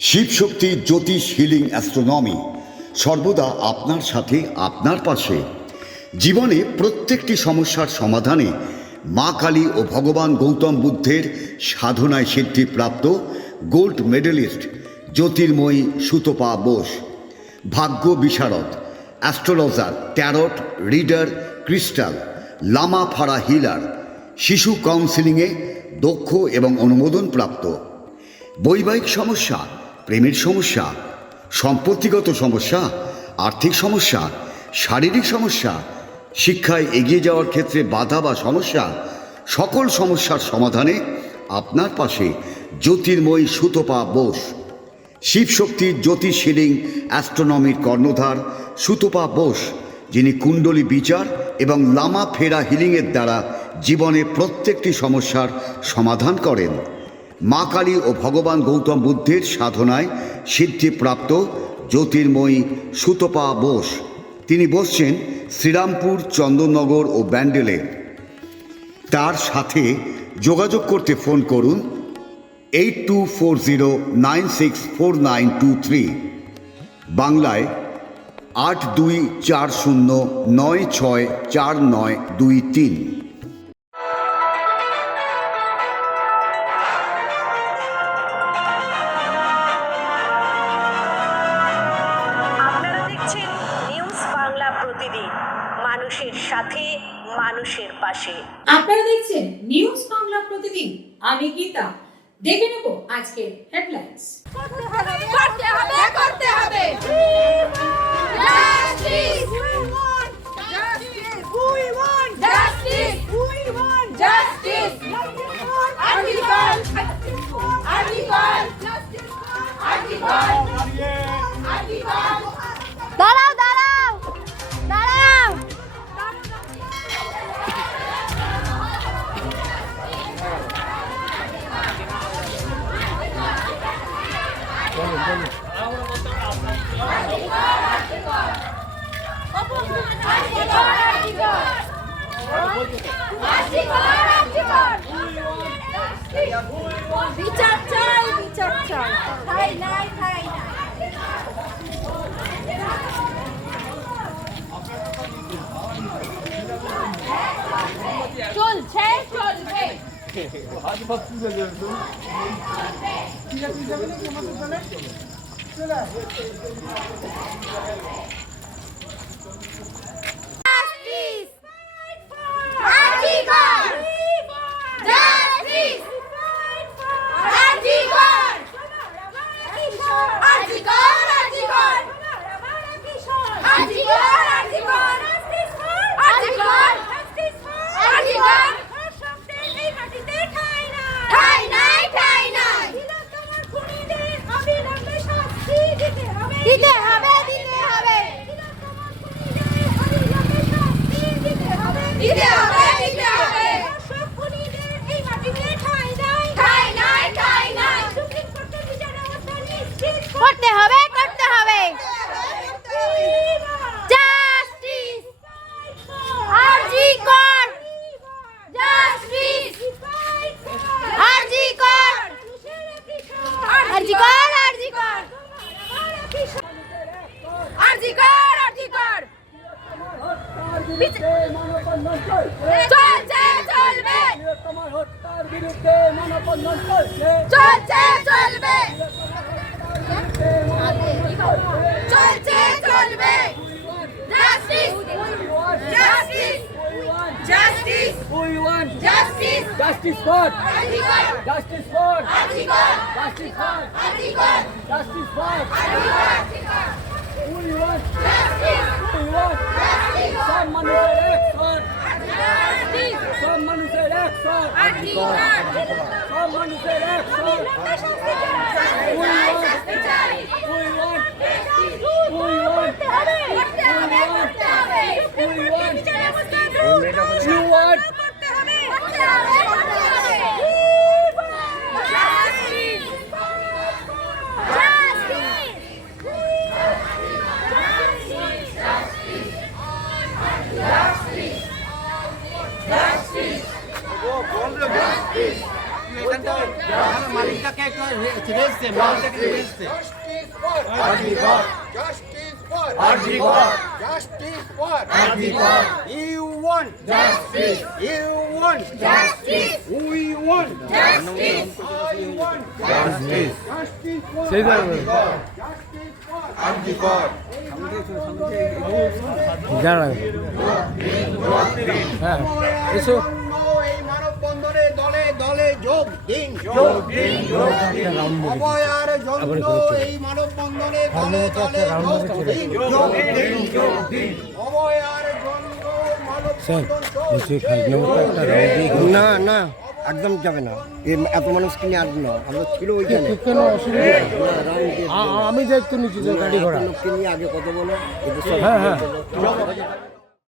শিবশক্তি জ্যোতিষ healing astronomy সর্বদা আপনার সাথে, আপনার পাশে। জীবনে প্রত্যেকটি সমস্যার সমাধানে মা কালী ও ভগবান গৌতম বুদ্ধের সাধনায় সিদ্ধিপ্রাপ্ত গোল্ড মেডেলিস্ট জ্যোতির্ময়ী সুতপা বোস, ভাগ্য বিশারদ, astrologer, tarot reader, crystal, Lama Fera healer, শিশু কাউন্সিলিংয়ে দক্ষ এবং অনুমোদনপ্রাপ্ত। বৈবাহিক সমস্যা, প্রেমের সমস্যা, সম্পত্তিগত সমস্যা, আর্থিক সমস্যা, শারীরিক সমস্যা, শিক্ষায় এগিয়ে যাওয়ার ক্ষেত্রে বাধা বা সমস্যা, সকল সমস্যার সমাধানে আপনার পাশে জ্যোতির্ময়ী সুতপা বোস। শিবশক্তির জ্যোতিষ হিলিং অ্যাস্ট্রোনমির কর্ণধার সুতপা বোস, যিনি কুণ্ডলী বিচার এবং লামা ফেরা হিলিংয়ের দ্বারা জীবনে প্রত্যেকটি সমস্যার সমাধান করেন। মা কালী ও ভগবান গৌতম বুদ্ধের সাধনায় সিদ্ধিপ্রাপ্ত জ্যোতির্ময়ী সুতপা বোস। তিনি বসছেন শ্রীরামপুর, চন্দননগর ও ব্যান্ডেলে। তার সাথে যোগাযোগ করতে ফোন করুন 8240964923, বাংলায় 8240964923। মানুষের সাথে, মানুষের পাশে। আপনারা দেখছেন নিউজ বাংলা প্রতিদিন। আমি গীতা। দেখে নেব আজকের হেডলাইন্স। করতে হবে করতে হবে justice we want justice we want justice article দাঁড়াও দাঁড়াও দাঁড়াও। বিচার চাই, বিচার চাই। ঠাই নাই, ঠাই নাই। চলছে চলবে। দিতে হবে দিতে হবে দিতে হবে দিতে হবে। সব খুনিদের এই মাটিতে ঠাঁই নাই, ঠাঁই নাই, ঠাঁই নাই। সুপ্রিম কোর্টের বিচার ব্যবস্থা নিশ্চিত করতে হবে করতে হবে। জাস্টিস আরজি কর, জাস্টিস আরজি কর, আরজি কর, আরজি কর, আরজি কর, আরজি কর। চলছে চলবে, চলছে চলবে, চলছে চলবে। Justice justice justice We want justice justice for article justice for article justice for article justice for article we want justice we want justice সব মানুষের একশন জাস্টিস সব মানুষের একশন আর্টিকেল সব মানুষের action we want we want you want মালিকটাকে একটু রেস্টে মালিকটাকে রেস্টে You want justice. You want justice. We want justice. I want justice. Justice for এই মানববন্ধনে দলে দলে যোগ দিন। অভয়ার জন্য এই মানববন্ধনে দলে দলে যোগ দিন। অভয়ার জন্য মানববন্ধন না না একদম যাবে না এত মানুষকে নিয়ে আসবো না আমরা ছিল ওইখানে আমি দায়িত্ব নিচ্ছি গাড়ি ঘোড়া লোককে নিয়ে আগে কথা বলো এদের সব হ্যাঁ হ্যাঁ